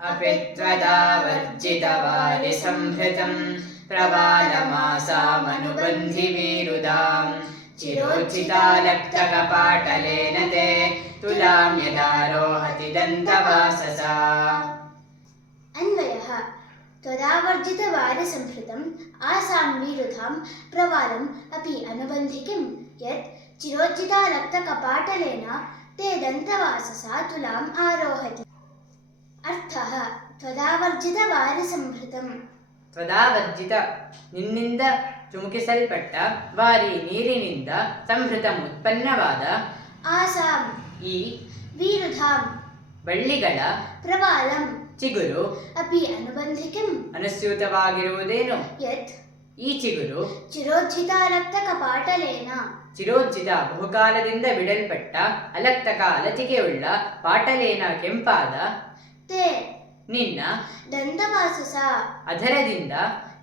अपि त्वदावर्जितवारिसंहृतं प्रवालमासामनुबन्धिवीरुदाम् चिरोचितालक्तकपाटलेन ते तुलां यदारोहति दन्तवाससा। अन्वयः त्वदावर्जितवारिसंहृतम् आसां विरुधां प्रवालम् अपि अनुबन्धिकिं यत् चिरोज्जितालक्तकपाटलेन ते दन्तवाससा तुलाम् आरोहति। अर्थः त्वदावर्जितवारिसंहृतम् ತ್ವದಾವರ್ಜಿತ ನಿನ್ನಿಂದ ಚುಮುಕಿಸಲ್ಪಟ್ಟ ವಾರಿ ನೀರಿನಿಂದ ಸಂಹೃತಂ ಉತ್ಪನ್ನವಾದ ಆಸಾಂ ಈ ವಿರುಧಾಂ ಬಳ್ಳಿಗಳ ಪ್ರವಾಲಂ ಚಿಗುರು ಅಪಿ ಅನುಬಂಧಿಕಿಂ ಅನುಸ್ಯೂತವಾಗಿರುವುದೇನು ಯತ್ ಈ ಚಿಗುರು ಚಿರೋಜ್ಜಿತಾಲಕ್ತಕಪಾಟಲೇನ ಚಿರೋಜ್ಜಿತ ಬಹುಕಾಲದಿಂದ ಬಿಡಲ್ಪಟ್ಟ ಅಲಕ್ತಕ ಅಲತಿಕೆಯುಳ್ಳ ಪಾಟಲೇನ ಕೆಂಪಾದ ತೇ ನಿನ್ನ ದಂತವಾಸಸ ಅಧರದಿಂದ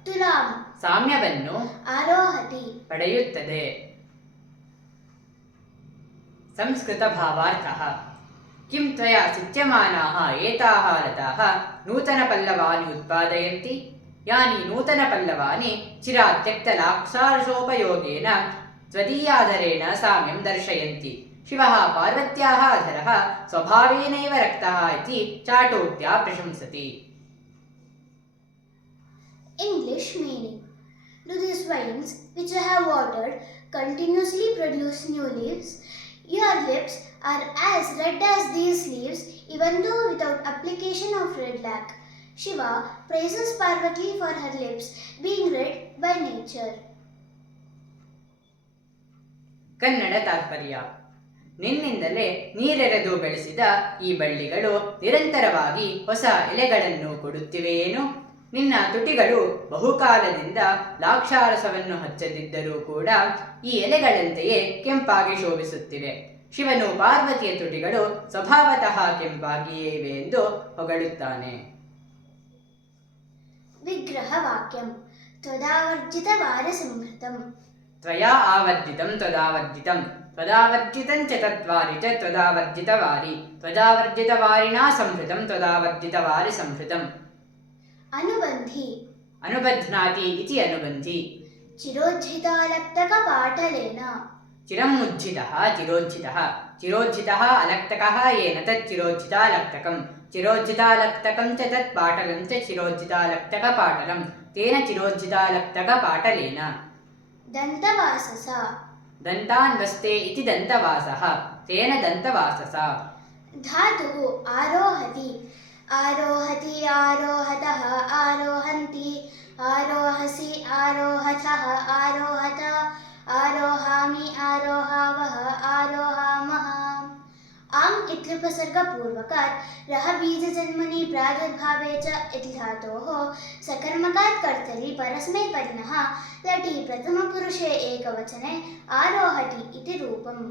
ತುಲಾಂ ಸಾಮ್ಯವನ್ನು ಆರೋಹತಿ ಪಡೆಯುತ್ತದೆ. ಸಂಸ್ಕೃತ ಭಾವಾರ್ಥಃ किं त्वया सिच्यमानाः एताः लताः नूतनपल्लवानि उत्पादयन्ति यानि नूतनपल्लवानि चिरात् त्यक्तलाक्षारसोपयोगेन त्वदीयाधरेण साम्यं दर्शयन्ति। शिवः पार्वत्याः अधरः स्वभावेनैव रक्तः इति चाटोक्त्या प्रशंसति. English meaning: Do these vines which I have watered continuously produce new leaves? Your lips are as red as these leaves, even though without application of red lac. Shiva praises Parvati for her lips being red by nature. Kannada ತಾತ್ಪರ್ಯ. ನಿನ್ನಿಂದಲೇ ನೀರೆರೆದು ಬೆಳೆಸಿದ ಈ ಬಳ್ಳಿಗಳು ನಿರಂತರವಾಗಿ ಹೊಸ ಎಲೆಗಳನ್ನು ಕೊಡುತ್ತಿವೆಯೇನು? ನಿನ್ನ ತುಟಿಗಳು ಬಹುಕಾಲದಿಂದ ಲಾಕ್ಷಾರಸವನ್ನು ಹಚ್ಚದಿದ್ದರೂ ಕೂಡ ಈ ಎಲೆಗಳಂತೆಯೇ ಕೆಂಪಾಗಿ ಶೋಭಿಸುತ್ತಿವೆ. ಶಿವನು ಪಾರ್ವತಿಯ ತುಟಿಗಳು ಸ್ವಭಾವತಃ ಕೆಂಪಾಗಿಯೇ ಇವೆ ಎಂದು ಹೊಗಳುತ್ತಾನೆ. ವಿಗ್ರಹ ವಾಕ್ಯಂ ತ್ವದಾವರ್ಜಿತ ವಾರಸಂಹೃತಂ. ತ್ವಯಾ ಆವರ್ಜಿತಂ ತ್ವದಾವರ್ಜಿತಂ ತ್ವದಾವರ್ಜಿತಂ ಚ ತತ್ವಾರಿ ಚ ತ್ವದಾವರ್ಜಿತವಾರಿ ತ್ವದಾವರ್ಜಿತವಾರಿಣಾ ಸಂಹೃತಂ ತ್ವದಾವರ್ಜಿತವಾರಿ ಸಂಹೃತಂ. ಅನುಬಂಧಿ ಅನುಬಧ್ನಾತಿ ಇತಿ ಅನುಬಂಧಿ. ಚಿರೋಜ್ಜಿತಾಲಕ್ತಕಪಾಟಲೇನ ಚಿರಂ ಉಜ್ಜಿತಃ ಚಿರೋಜ್ಜಿತಃ ಚಿರೋಜ್ಜಿತಃ ಅಲಕ್ತಕಃ ಯೇನ ತತ್ ಚಿರೋಜ್ಜಿತಾಲಕ್ತಕಂ ಚಿರೋಜ್ಜಿತಾಲಕ್ತಕಂ ಚ ತತ್ ಪಾಟಲಂ ಚ ಚಿರೋಜ್ಜಿತಾಲಕ್ತಕಪಾಟಲಂ ತೇನ ಚಿರೋಜ್ಜಿತಾಲಕ್ತಕಪಾಟಲೇನ. ದಂತವಾಸಸ ದಂತಾನ್ವಸ್ತೆ ಇತಿ ದಂತವಾಸಃ ತೇನ ದಂತವಾಸಸಾ. ಧಾತುಃ ಆರೋಹತಿ ಆರೋಹತಿ ಆರೋಹತಃ ಆರೋಹಂತಿ ಆರೋಹಸಿ ಆರೋಹತಃ ಆರೋಹತ ಆರೋಹಾಮಿ ಆರೋಹಾವಹ ಆರೋಹಾಮಃ. आम् इत्युपसर्गपूर्वकात् रः बीजजन्मनि प्रादुर्भावे च इति धातोः सकर्मकात् कर्तरि परस्मैपदिनः लटि प्रथमपुरुषे एकवचने आरोहति इति रूपम्.